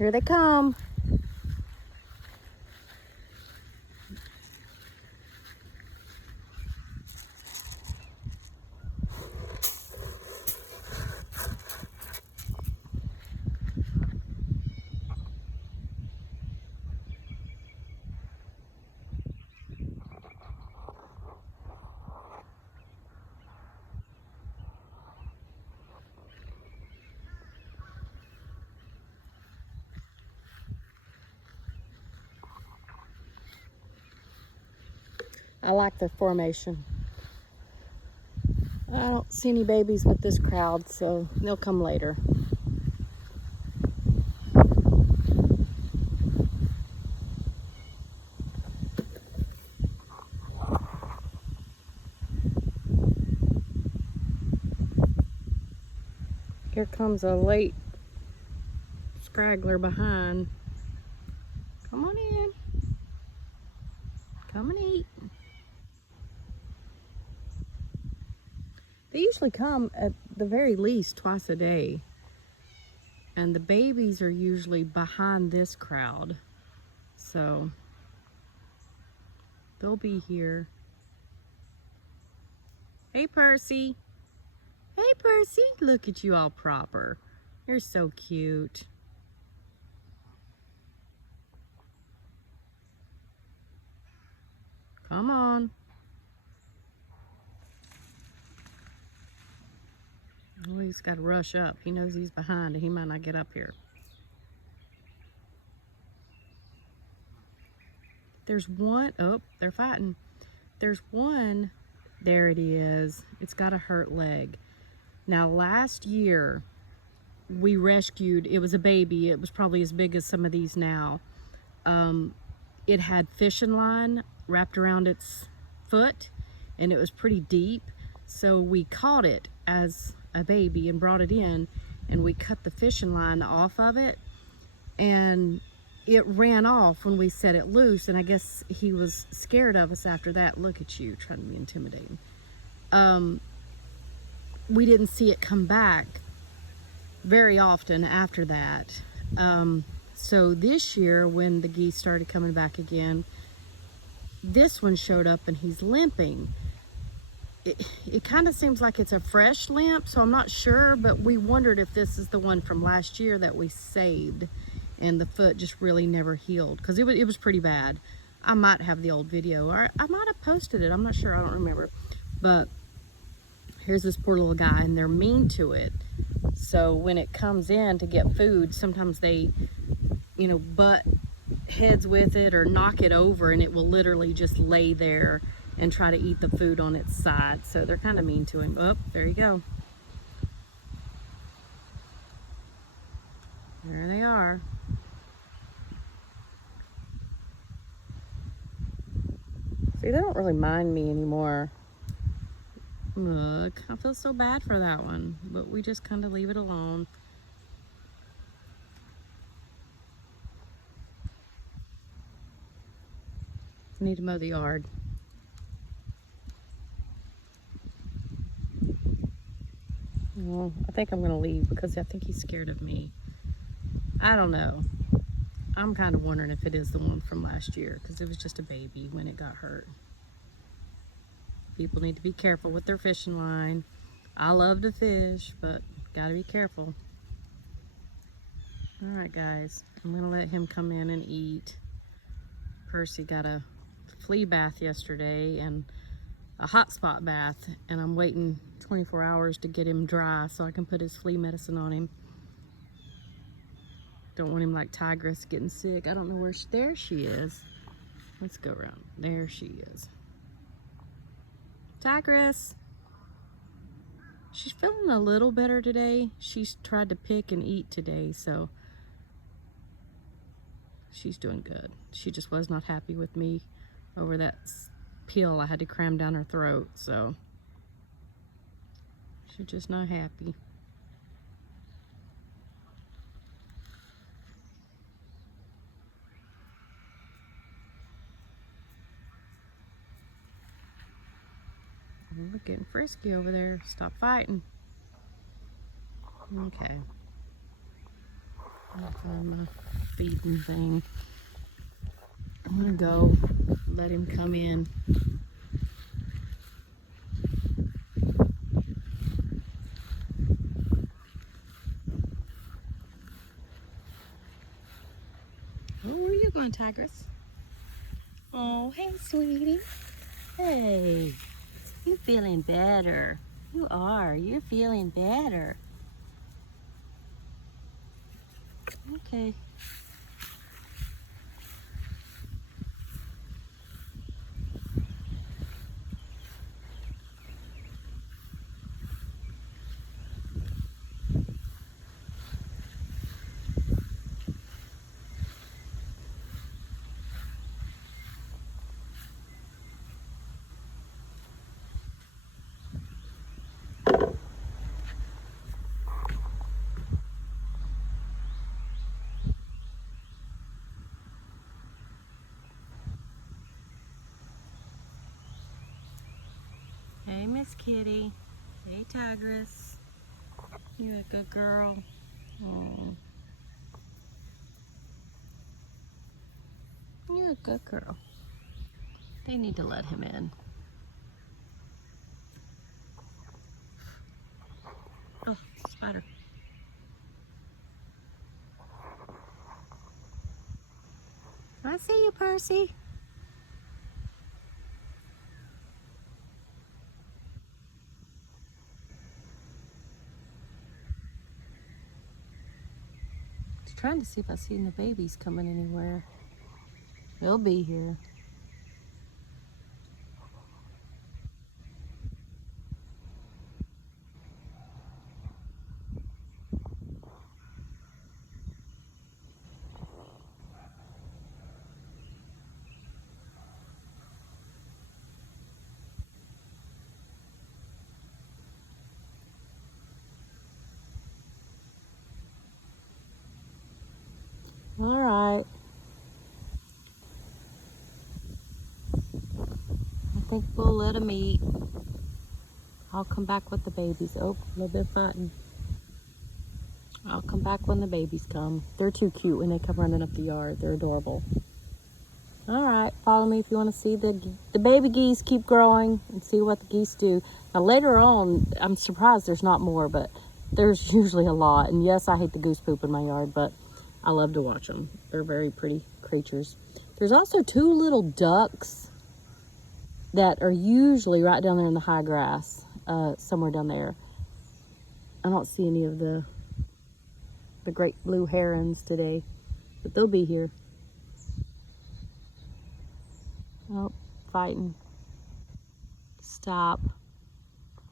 Here they come. I like the formation. I don't see any babies with this crowd, so they'll come later. Here comes a late straggler behind. Come on in. Come and eat. They usually come at the very least twice a day. And the babies are usually behind this crowd. So they'll be here. Hey, Percy. Hey, Percy. Look at you all proper. You're so cute. Come on. Oh, he's got to rush up. He knows he's behind and he might not get up here. There's one. Oh, they're fighting. There's one. There it is. It's got a hurt leg. Now, last year, we rescued, it was a baby. It was probably as big as some of these now. It had fishing line wrapped around its foot, and it was pretty deep. So we caught it as a baby and brought it in, and we cut the fishing line off of it, and it ran off when we set it loose, and I guess he was scared of us after that. Look at you, trying to be intimidating. We didn't see it come back very often after that. So this year, when the geese started coming back again, this one showed up and he's limping. It kind of seems like it's a fresh limp, so I'm not sure, but we wondered if this is the one from last year that we saved and the foot just really never healed, because it was pretty bad. I might have the old video, or I might have posted it. I'm not sure. I don't remember. But here's this poor little guy, and they're mean to it. So when it comes in to get food, sometimes they, butt heads with it or knock it over, and it will literally just lay there and try to eat the food on its side. So they're kind of mean to him. Oh, there you go. There they are. See, they don't really mind me anymore. Look, I feel so bad for that one, but we just kind of leave it alone. I need to mow the yard. Well, I think I'm going to leave because I think he's scared of me. I don't know. I'm kind of wondering if it is the one from last year, because it was just a baby when it got hurt. People need to be careful with their fishing line. I love to fish, but gotta be careful. All right, guys, I'm gonna let him come in and eat. Percy got a flea bath yesterday and a hot spot bath, and I'm waiting 24 hours to get him dry so I can put his flea medicine on him. Don't want him like Tigress getting sick. I don't know where there she is. Let's go around. There she is. Tigress. She's feeling a little better today. She's tried to pick and eat today, so she's doing good. She just was not happy with me over that pill I had to cram down her throat, so she's just not happy. We're getting frisky over there. Stop fighting. Okay. I'll find my feeding thing. I'm gonna go let him come in. Oh, where are you going, Tigress? Oh, hey, sweetie. Hey, you feeling better? You are. You're feeling better. Okay. Hey, Miss Kitty. Hey, Tigress. You a good girl. Oh, you're a good girl. They need to let him in. Oh, spider. I see you, Percy. Just trying to see if I see the babies coming anywhere. They'll be here. All right. I think we'll let them eat. I'll come back with the babies. Oh, a little bit of fighting. I'll come back when the babies come. They're too cute when they come running up the yard. They're adorable. All right, follow me if you want to see the baby geese keep growing and see what the geese do. Now later on, I'm surprised there's not more, but there's usually a lot. And yes, I hate the goose poop in my yard, but I love to watch them. They're very pretty creatures. There's also two little ducks that are usually right down there in the high grass, somewhere down there. I don't see any of the great blue herons today, but they'll be here. Oh, fighting. Stop.